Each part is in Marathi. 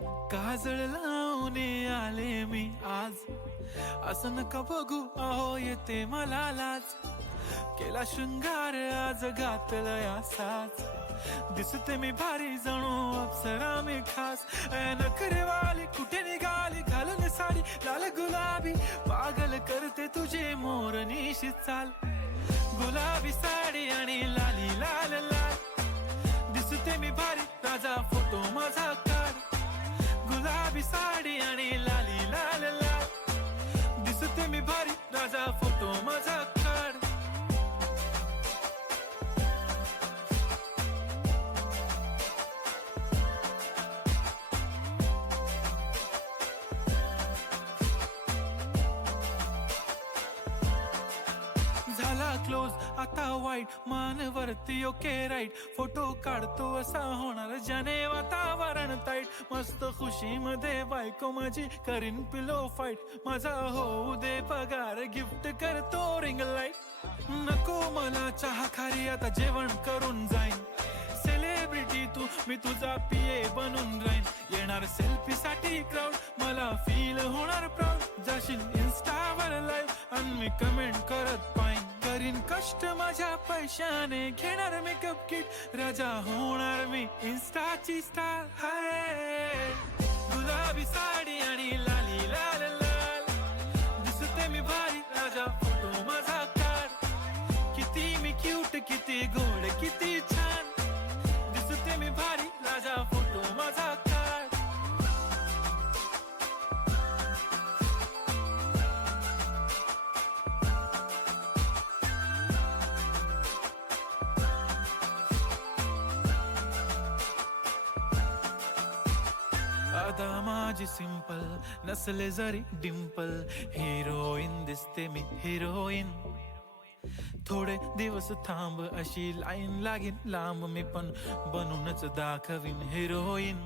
काजळ लावून आले मी आज, असं नका बघू अहो येते मला लाज. केला शृंगार आज घातला साज, दिसते मी भारी जणू अप्सरा मी खास. नखरेवाली कुठे निघाली घालून साडी लाल गुलाबी, पागल करते तुझे मोरनीशी चाल. गुलाबी साडी आणि लाली लाल लाल, दिसते मी भारी राजा फोटो माझा काढ. गुलाबी साडी आणि लाली लाल लाल, दिसते मी भारी राजा फोटो माझा काढ. झाला क्लोज आता वाईट, मानवरती ओके राईट. फोटो काढतो असा होणार ज्याने वातावरण ताईट. मस्त खुशी मध्ये बायको माझी करीन पिलो फाईट. माझा होऊ दे पगार गिफ्ट करतो रिंग लाईट. नको मला चहा खारी आता जेवण करून जाईन. सेलिब्रिटी तू मी तुझा पिये बनून राहीन. येणार सेल्फी साठी क्राऊड मला फील होणार प्राऊड. जाशील इन्स्टावर लाईव्ह आणि मी कमेंट करत पाईन. करीन कष्ट माझ्या पैशाने घेणार मेकअप किट. राजा होणार मी इन्स्टाची स्टार. हाय गुलाबी साडी आणि लाली लाल लाल, दिसते मी भारी राजा फोटो माझा काढ. किती मी क्यूट किती गोड किती छान, दिसते मी भारी राजा फोटो माझा काढ. अदा माझी सिंपल नसले जरी डिंपल, हिरोईन दिसते मी हिरोईन. थोडे दिवस थांब अशी लाईन लागीन लांब, मी पण बनूनच दाखवीन हिरोईन.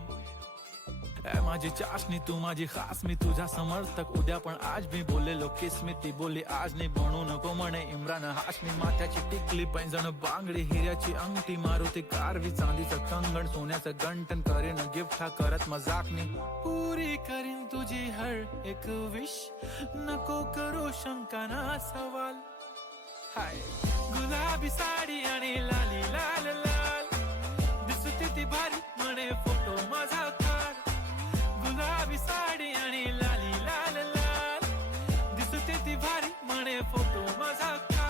माझी चाशनी तू माझी खास, मी तुझा समर्थक उद्या पण आज. मी बोललेलो किस मी ती बोलली आज नाही. बनू नको म्हणे इम्रान हाशमी. माथ्याची टिकली पैंजण बांगडी हिऱ्याची अंगठी, मारुती कारवी चांदीचं कंगण सोन्याचं गंटन. करेन गिफ्ट हा करत मजाकनी. पुरी करीन तुझी हर एक विश, नको करू शंका ना सवाल. हाय गुलाबी साडी आणि लाली लाल लाल, दिसते ती भारी म्हणे फोटो माझा काढ. गुलाबी साडी आणि लाली लाल लाल, दिसते ती भारी म्हणे फोटो माझा काढ.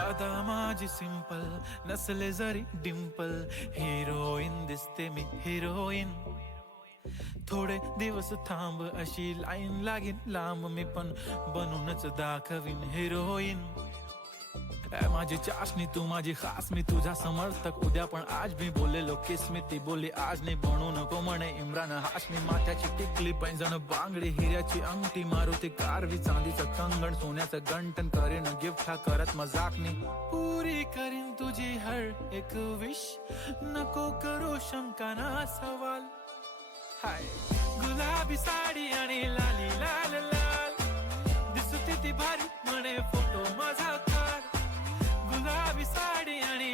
अदा माझी सिंपल नसले जरी डिंपल, हिरोईन दिसते मी हिरोईन. थोडे दिवस थांब अशी लाईन लागीन लांब, मी पण बनूनच दाखवीन हिरोईन. माझी चाशनी तू माझी खास, मी तुझा समर्थक उद्या पण आज. मी बोललेलो किस मी ती बोलली आज नाही. बनू नको म्हणे इम्रान हाशमी. माथ्याची टिकली पैंजण बांगडी हिऱ्याची अंगठी, मारुती कारवी चांदीचं कंगण सोन्याचं गंटन. करेन गिफ्ट हा करत मजाकनी. पुरी करीन तुझी हर एक विश, नको करू शंका ना सवाल. हाय गुलाबी साडी आणि लाली लाल लाल, दिसते ती भारी म्हणे फोटो माझा काढ. गुलाबी साडी आणि